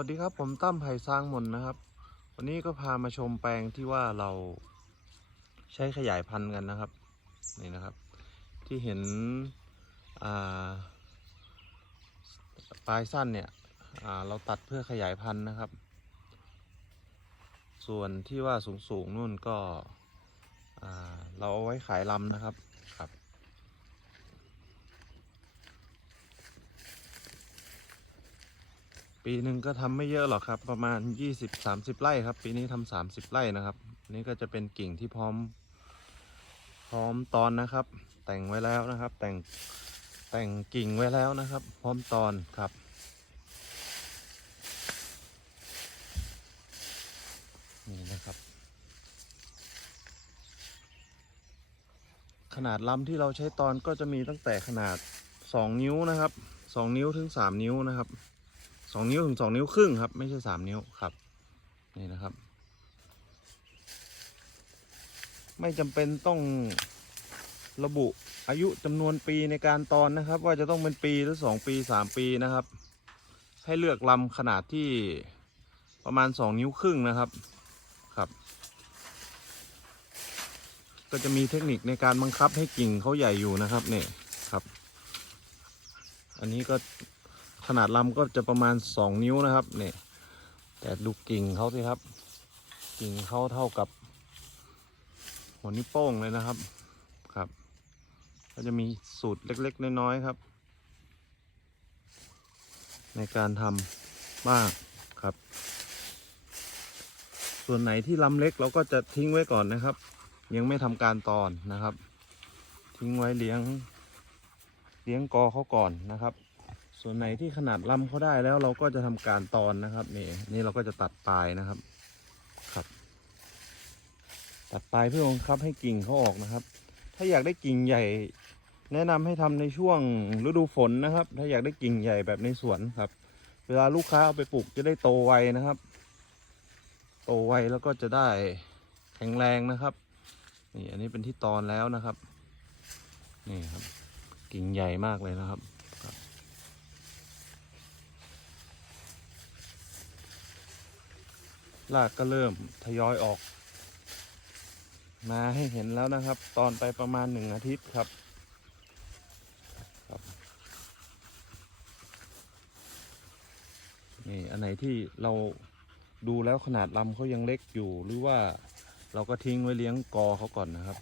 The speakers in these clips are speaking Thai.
วัสดีครับผมตั้มไผ่ซางมนนะครับ วันนี้ก็พามาชมแปลงที่ว่าเราใช้ขยายพันธุ์กันนะครับนี่นะครับ ที่เห็นปลายสั้นเนี่ยเราตัดเพื่อขยายพันธุ์นะครับ ส่วนที่ว่าสูงๆนู่นก็เราเอาไว้ขายลำนะครับครับ ปีหนึ่งก็ทำไม่เยอะหรอกครับ ประมาณ 20-30 ไร่ครับ ปีนี้ทำ30 ไร่นะครับนนี่ก็จะเป็นกิ่งที่พร้อม พร้อมตอนนะครับ แต่งไว้แล้วนะครับ แต่งแต่งกิ่งไว้แล้วนะครับ พร้อมตอนครับนี่นะครับ ขนาดลำที่เราใช้ตอนก็จะมีตั้งแต่ขนาด 2 นิ้วนะครับ 2 นิ้วถึง 3 นิ้วนะครับ สองนิ้วถึงสองนิ้วครึ่งครับ ไม่ใช่สามนิ้วครับ นี่นะครับ ไม่จำเป็นต้องระบุอายุจำนวนปีในการตอนนะครับ ว่าจะต้องเป็นปีหรือสองปีสามปีนะครับ ให้เลือกลำขนาดที่ประมาณสองนิ้วครึ่งนะครับครับก็จะมีเทคนิคในการบังคับให้กิ่งเขาใหญ่อยู่นะครับเนี่ยครับ อันนี้ก็ ขนาดลำก็จะประมาณ 2 นิ้วนะครับเนี่ยแต่ดูกิ่งเขาสิครับ กิ่งเขาเท่ากับหัวนิ้วโป้งเลยนะครับครับ ก็จะมีสูตรเล็กๆ น้อยๆครับ ในการทำบ้างครับ ส่วนไหนที่ลำเล็กเราก็จะทิ้งไว้ก่อนนะครับ ยังไม่ทำการตอนนะครับ ทิ้งไว้เลี้ยงเลี้ยงกอเขาก่อนนะครับ ส่วนไหนที่ขนาดลำเขาได้แล้วเราก็จะทำการตอนนะครับนี่นี่เราก็จะตัดปลายนะครับครับ ตัดปลายเพื่อบังคับให้กิ่งเขาออกนะครับ ถ้าอยากได้กิ่งใหญ่ แนะนำให้ทำในช่วงฤดูฝนนะครับ ถ้าอยากได้กิ่งใหญ่แบบในสวนครับ เวลาลูกค้าเอาไปปลูกจะได้โตไวนะครับ โตไวแล้วก็จะได้แข็งแรงนะครับนี่อันนี้เป็นที่ตอนแล้วนะครับ นี่ครับ กิ่งใหญ่มากเลยนะครับ รากก็เริ่มทยอยออก มาให้เห็นแล้วนะครับ ตอนไปประมาณหนึ่งอาทิตย์ครับครับนี่อันไหนที่เราดูแล้วขนาดลำเขายังเล็กอยู่หรือว่าเราก็ทิ้งไว้เลี้ยงกอเขาก่อนนะครับ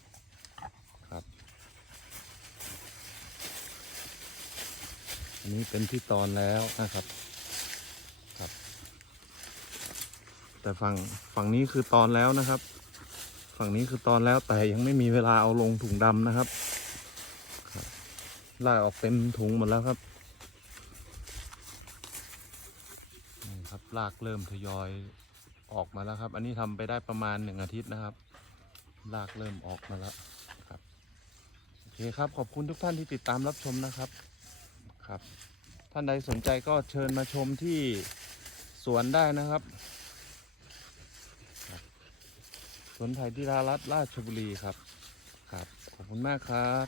ครับ อันนี้เป็นที่ตอนแล้วนะครับ แต่ฝั่งฝั่งนี้คือตอนแล้วนะครับ ฝั่งนี้คือตอนแล้วแต่ยังไม่มีเวลาเอาลงถุงดำนะครับลากออกเต็มถุงหมดแล้วครับนี่ครับลากเริ่มทยอยออกมาแล้วครับ อันนี้ทำไปได้ประมาณหนึ่งอาทิตย์นะครับ ลากเริ่มออกมาแล้วครับโอเคครับขอบคุณทุกท่านที่ติดตามรับชมนะครับครับ ท่านใดสนใจก็เชิญมาชมที่สวนได้นะครับ สวนไผ่ทิรารัตน์ราชบุรีครับ ครับ ขอบคุณมากครับ